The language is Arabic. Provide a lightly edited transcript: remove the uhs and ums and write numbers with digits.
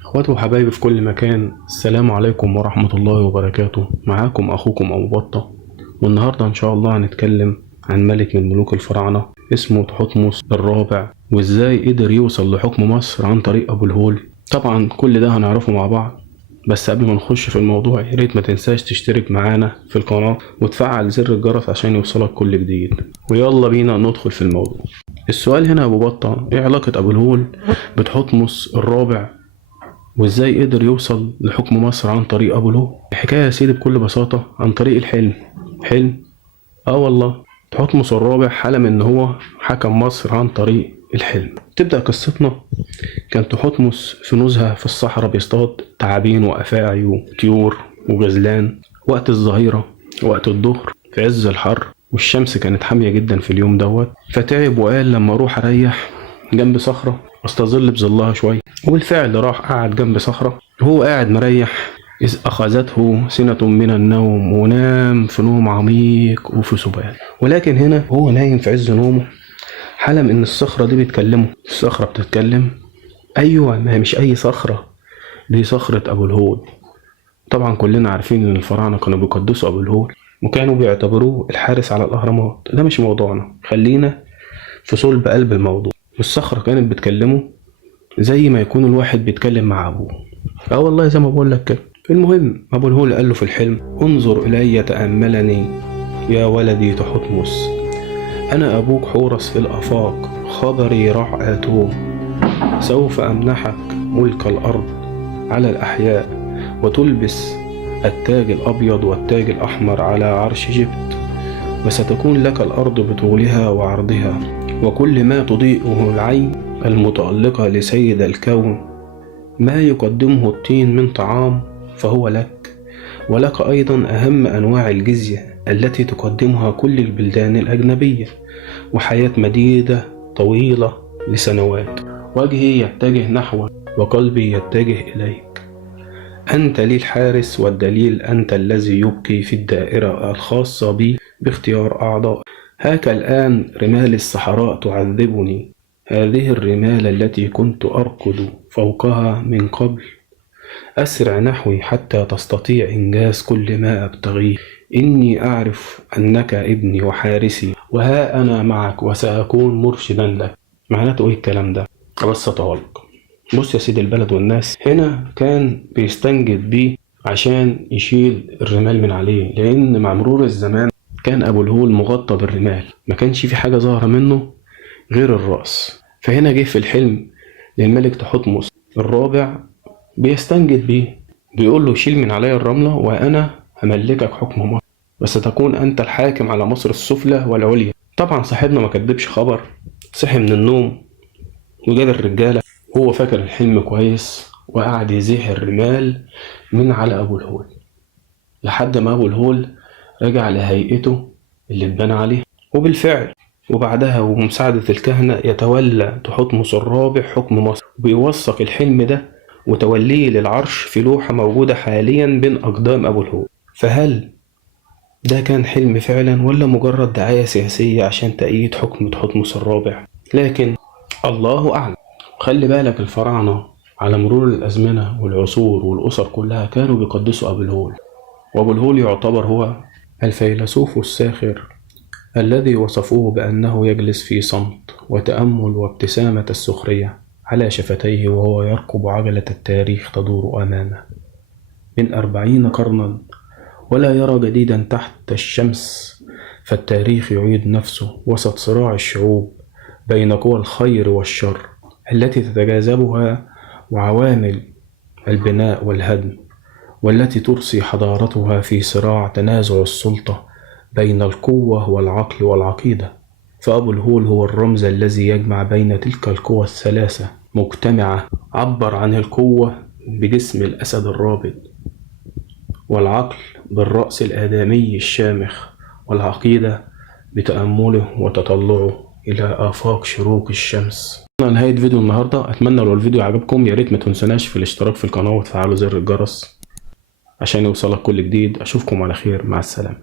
اخواتي وحبايبي في كل مكان، السلام عليكم ورحمة الله وبركاته. معاكم اخوكم ابو بطة، والنهاردة ان شاء الله هنتكلم عن ملك من ملوك الفراعنة اسمه تحتمس الرابع، وازاي قدر يوصل لحكم مصر عن طريق ابو الهول. طبعا كل ده هنعرفه مع بعض، بس قبل ما نخش في الموضوع يا ريت ما تنساش تشترك معانا في القناة وتفعل زر الجرس عشان يوصلك كل جديد. ويلا بينا ندخل في الموضوع. السؤال هنا يا ابو بطة، ايه علاقة ابو الهول بتحتمس الرابع، وازاي قدر يوصل لحكم مصر عن طريق ابو الهول؟ الحكايه يا سيدي بكل بساطه عن طريق الحلم. حلم، والله تحتمس الرابع حلم ان هو حكم مصر عن طريق الحلم. تبدا قصتنا. كان تحتمس في نزهه في الصحراء بيصطاد تعابين وافاعي وطيور وغزلان وقت الظهيره، وقت الظهر في عز الحر، والشمس كانت حاميه جدا في اليوم دوت. فتعب وقال لما اروح اريح جنب صخره استظل بظلها شويه، وبالفعل راح قعد جنب صخرة. وهو قاعد مريح إذ أخذته سنة من النوم، ونام في نوم عميق وفي سبات. ولكن هنا هو نايم في عز نومه حلم إن الصخرة دي بتكلمه. الصخرة بتتكلم؟ أيوة، ما هي مش أي صخرة، دي صخرة أبو الهول. طبعا كلنا عارفين إن الفراعنة كانوا بيقدسوا أبو الهول وكانوا بيعتبروه الحارس على الأهرامات. ده مش موضوعنا، خلينا في صلب قلب الموضوع. والصخرة كانت بتكلمه زي ما يكون الواحد بيتكلم مع ابوه. والله زي ما بقول لك كده. المهم ابو الهول قال له في الحلم: انظر الي تاملني يا ولدي تحتمس، انا ابوك حورس في الافاق، خبري رعاته، سوف امنحك ملك الارض على الاحياء، وتلبس التاج الابيض والتاج الاحمر على عرش جبت، وستكون لك الارض بطولها وعرضها، وكل ما تضيئه العين المتألقة لسيد الكون، ما يقدمه الطين من طعام فهو لك، ولك أيضا أهم أنواع الجزية التي تقدمها كل البلدان الأجنبية، وحياة مديدة طويلة لسنوات. وجهي يتجه نحوك وقلبي يتجه إليك، أنت لي الحارس والدليل، أنت الذي يبقي في الدائرة الخاصة بي باختيار أعضاء. هاك الآن رمال الصحراء تعذبني، هذه الرمال التي كنت أركض فوقها من قبل. أسرع نحوي حتى تستطيع إنجاز كل ما أبتغيه. إني أعرف أنك ابني وحارسي، وها أنا معك وسأكون مرشدا لك. معناته إيه الكلام ده؟ أبسطه لك. بص يا سيدي البلد والناس، هنا كان بيستنجد بيه عشان يشيل الرمال من عليه، لأن مع مرور الزمان كان أبو الهول مغطى بالرمال، ما كانش في حاجة ظاهرة منه غير الرأس. فهنا جه في الحلم للملك تحتمس الرابع بيستنجد بيه، بيقول له: شيل من علي الرملة وأنا هملكك حكم مصر، بس تكون أنت الحاكم على مصر السفلى والعليا. طبعا صاحبنا ما كدبش خبر، صحي من النوم وجاب الرجالة، هو فاكر الحلم كويس، وقعد يزيح الرمال من على أبو الهول لحد ما أبو الهول رجع لهيئته اللي اتبنى عليها. وبالفعل وبعدها وبمساعدة الكهنة يتولى تحتمس الرابع حكم مصر، وبيوثق الحلم ده وتوليه للعرش في لوحة موجودة حاليا بين أقدام أبو الهول. فهل ده كان حلم فعلا ولا مجرد دعاية سياسية عشان تأييد حكم تحتمس الرابع؟ لكن الله أعلم. خلي بالك الفراعنة على مرور الأزمنة والعصور والأسر كلها كانوا بيقدسوا أبو الهول، وأبو الهول يعتبر هو الفيلسوف الساخر الذي وصفوه بأنه يجلس في صمت وتأمل وابتسامة السخرية على شفتيه وهو يركب عجلة التاريخ تدور أمامه من 40 قرنا، ولا يرى جديدا تحت الشمس، فالتاريخ يعيد نفسه وسط صراع الشعوب بين قوى الخير والشر التي تتجاذبها، وعوامل البناء والهدم، والتي ترسي حضارتها في صراع تنازع السلطة بين القوة والعقل والعقيدة. فأبو الهول هو الرمز الذي يجمع بين تلك القوى الثلاثة مجتمعة. عبر عن القوة بجسم الأسد الرابض، والعقل بالرأس الآدمي الشامخ، والعقيدة بتأمله وتطلعه إلى آفاق شروق الشمس. نهاية فيديو النهاردة. أتمنى لو الفيديو عجبكم يا ريت ما تنسوناش في الاشتراك في القناة وتفعلوا زر الجرس عشان يوصلك كل جديد. أشوفكم على خير، مع السلامة.